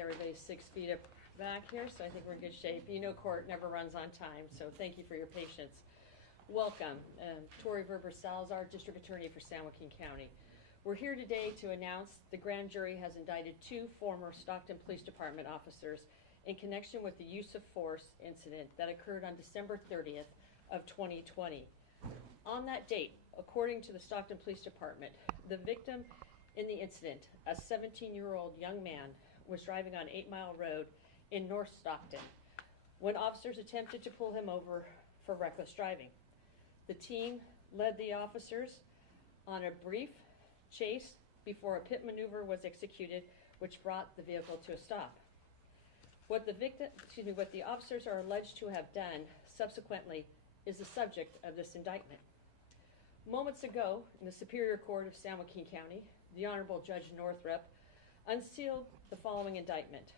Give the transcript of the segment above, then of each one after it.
everybody's 6 feet up back here, so I think we're in good shape. You know court never runs on time, so thank you for your patience. Welcome. Tori Verber-Salazar, District Attorney for San Joaquin County. We're here today to announce the grand jury has indicted 2 former Stockton Police Department officers in connection with the use of force incident that occurred on December 30th of 2020. On that date, according to the Stockton Police Department, the victim in the incident, a 17-year-old young man, was driving on 8 Mile Road in North Stockton when officers attempted to pull him over for reckless driving. The team led the officers on a brief chase before a pit maneuver was executed, which brought the vehicle to a stop. What the officers are alleged to have done subsequently is the subject of this indictment. Moments ago, in the Superior Court of San Joaquin County, the Honorable Judge Northrup unsealed the following indictment.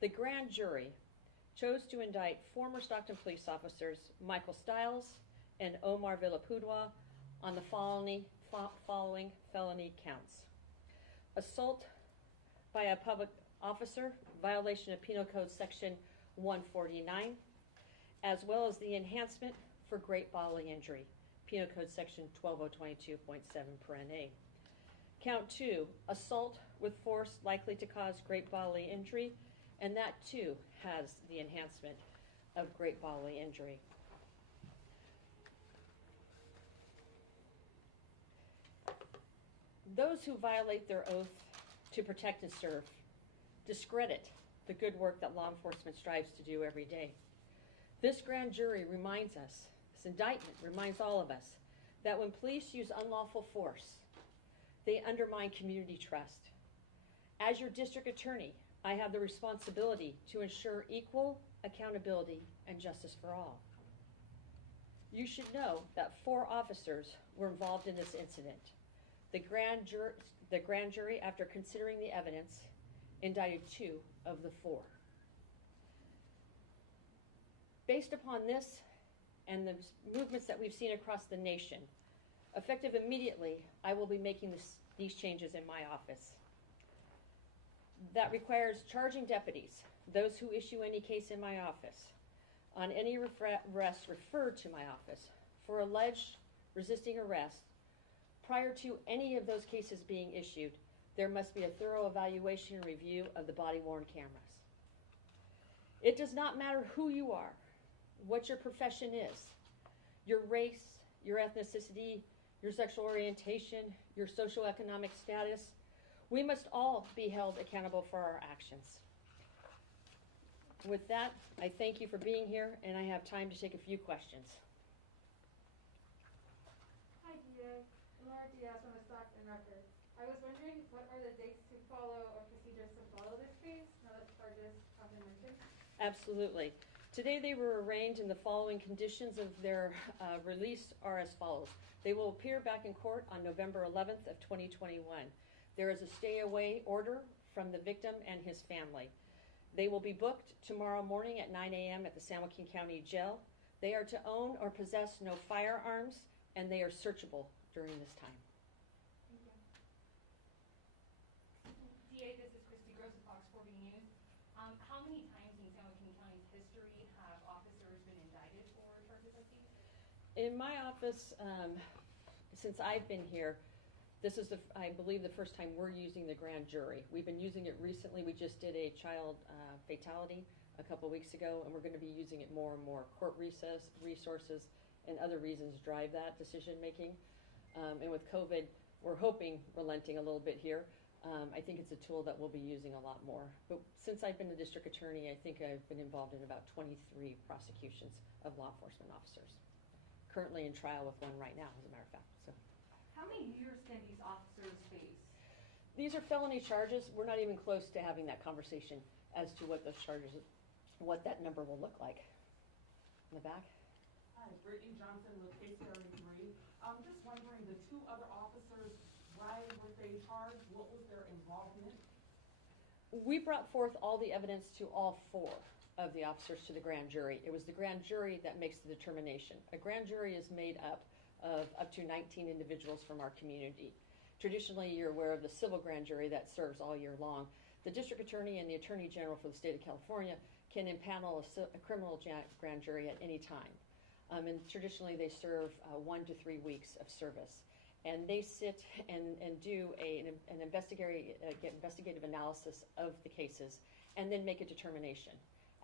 The grand jury chose to indict former Stockton police officers Michael Stiles and Omar Villapudua on the following felony counts: assault by a public officer, violation of Penal Code Section 149, as well as the enhancement for great bodily injury, Penal Code Section 12022.7(a). Count 2, assault with force likely to cause great bodily injury, and that too has the enhancement of great bodily injury. Those who violate their oath to protect and serve discredit the good work that law enforcement strives to do every day. This grand jury reminds us, this indictment reminds all of us, that when police use unlawful force, they undermine community trust. As your district attorney, I have the responsibility to ensure equal accountability and justice for all. You should know that 4 officers were involved in this incident. The grand jury, after considering the evidence, indicted 2 of the 4. Based upon this and the movements that we've seen across the nation, effective immediately, I will be making these changes in my office. That requires charging deputies, those who issue any case in my office, on any arrest referred to my office for alleged resisting arrest. Prior to any of those cases being issued, there must be a thorough evaluation and review of the body-worn cameras. It does not matter who you are, what your profession is, your race, your ethnicity, your sexual orientation, your socioeconomic status. We must all be held accountable for our actions. With that, I thank you for being here, and I have time to take a few questions. Hi, DA. Laura Diaz from the Stockton Record. I was wondering, what are the dates to follow or procedures to follow this case now that charges have been mentioned? Absolutely. Today they were arraigned, and the following conditions of their release are as follows. They will appear back in court on November 11th of 2021. There is a stay-away order from the victim and his family. They will be booked tomorrow morning at 9 a.m. at the San Joaquin County Jail. They are to own or possess no firearms, and they are searchable during this time. Thank you. DA, this is Christy Gross of Fox 40 News. How many times in San Joaquin County's history have officers been indicted for charges like these? In my office, since I've been here, this is, I believe, the first time we're using the grand jury. We've been using it recently. We just did a child fatality a couple weeks ago, and we're going to be using it more and more. Court resources and other reasons drive that decision making. And with COVID, we're hoping relenting a little bit here. I think it's a tool that we'll be using a lot more. But since I've been the district attorney, I think I've been involved in about 23 prosecutions of law enforcement officers. Currently in trial with one right now, as a matter of fact. So, How many years can these officers face? these are felony charges. We're not even close to having that conversation as to what those charges, what that number will look like. In the back? Hi, Brittany Johnson with case area 3. I'm just wondering, the 2 other officers, why were they charged? What was their involvement? We brought forth all the evidence to all 4 of the officers to the grand jury. It was the grand jury that makes the determination. A grand jury is made up of up to 19 individuals from our community. Traditionally, you're aware of the civil grand jury that serves all year long. The district attorney and the attorney general for the state of California can impanel a criminal grand jury at any time. And traditionally, they serve 1 to 3 weeks of service. And they sit and do an investigative analysis of the cases and then make a determination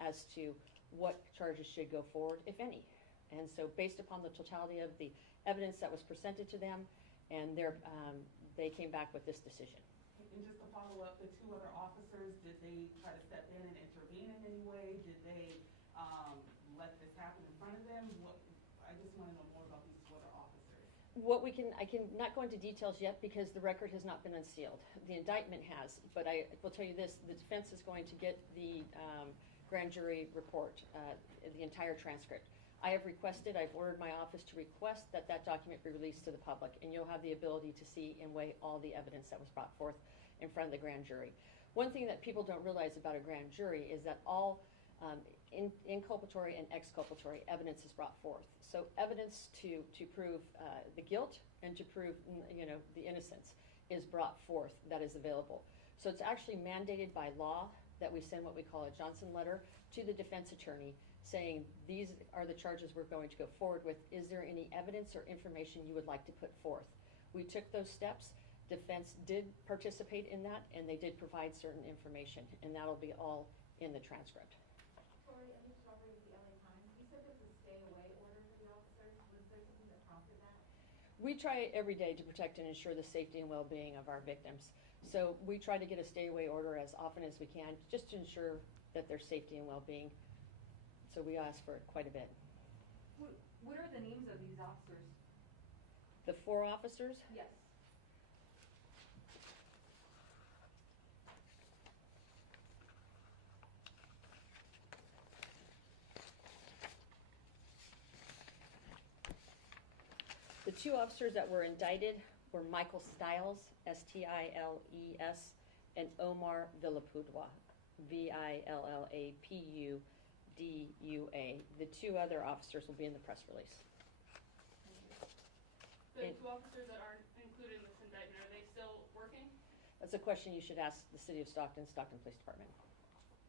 as to what charges should go forward, if any. And so based upon the totality of the evidence that was presented to them, and they came back with this decision. And just to follow up, the two other officers, did they try to step in and intervene in any way? Did they let this happen in front of them? I just want to know more about these two other officers. I can not go into details yet because the record has not been unsealed. The indictment has, but I will tell you this, the defense is going to get the grand jury report, the entire transcript. I have requested, I've ordered my office to request that document be released to the public, and you'll have the ability to see and weigh all the evidence that was brought forth in front of the grand jury. One thing that people don't realize about a grand jury is that all inculpatory and exculpatory evidence is brought forth. So evidence to prove the guilt and to prove the innocence is brought forth that is available. So it's actually mandated by law that we send what we call a Johnson letter to the defense attorney saying these are the charges we're going to go forward with. Is there any evidence or information you would like to put forth? We took those steps. Defense did participate in that, and they did provide certain information, and that'll be all in the transcript. Tori, I'm just wondering, the LA Times, you said there's a stay-away order for the officers. Was there something that prompted that? We try every day to protect and ensure the safety and well-being of our victims. So we try to get a stay-away order as often as we can, just to ensure that their safety and well-being. So we ask for it quite a bit. What are the names of these officers? The 4 officers, Yes. the 2 officers that were indicted were Michael Stiles, Stiles, and Omar Villapudua, Villapuddua. The 2 other officers will be in the press release. The 2 officers that aren't included in this indictment, are they still working? That's a question you should ask the City of Stockton Police Department.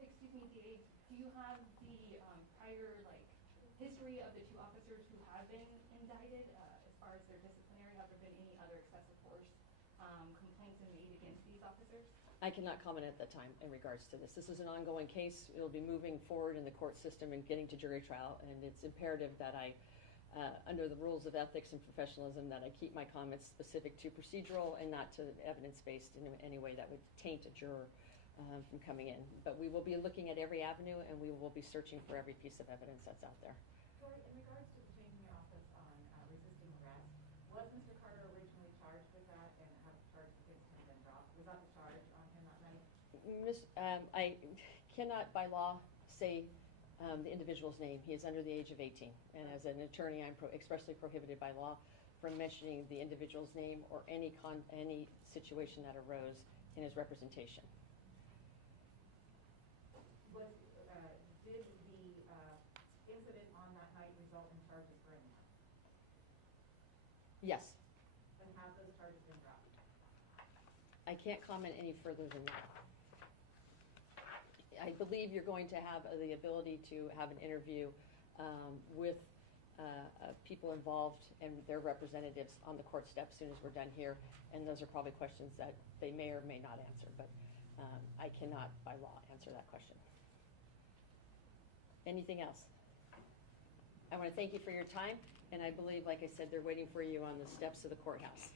Excuse me, DA, do you have the prior, history of the 2 officers who have been indicted, as far as their disciplinary? Have there been any other excessive force complaints made against these officers? I cannot comment at that time in regards to this. This is an ongoing case. It'll be moving forward in the court system and getting to jury trial, and it's imperative that I, under the rules of ethics and professionalism, that I keep my comments specific to procedural and not to evidence-based in any way that would taint a juror from coming in. But we will be looking at every avenue, and we will be searching for every piece of evidence that's out there. Tori, in regards to changing your office on resisting arrest, was Mr. Carter originally charged with that, and have charges against him been dropped? Was that the charge on him that night? I cannot by law say the individual's name. He is under the age of 18, and as an attorney, I'm expressly prohibited by law from mentioning the individual's name or any situation that arose in his representation. Did the incident on that night result in charges for him? Yes. And have those charges been dropped? I can't comment any further than that. I believe you're going to have the ability to have an interview with people involved and their representatives on the court steps as soon as we're done here, and those are probably questions that they may or may not answer, but I cannot by law answer that question. Anything else? I want to thank you for your time, and I believe, like I said, they're waiting for you on the steps of the courthouse.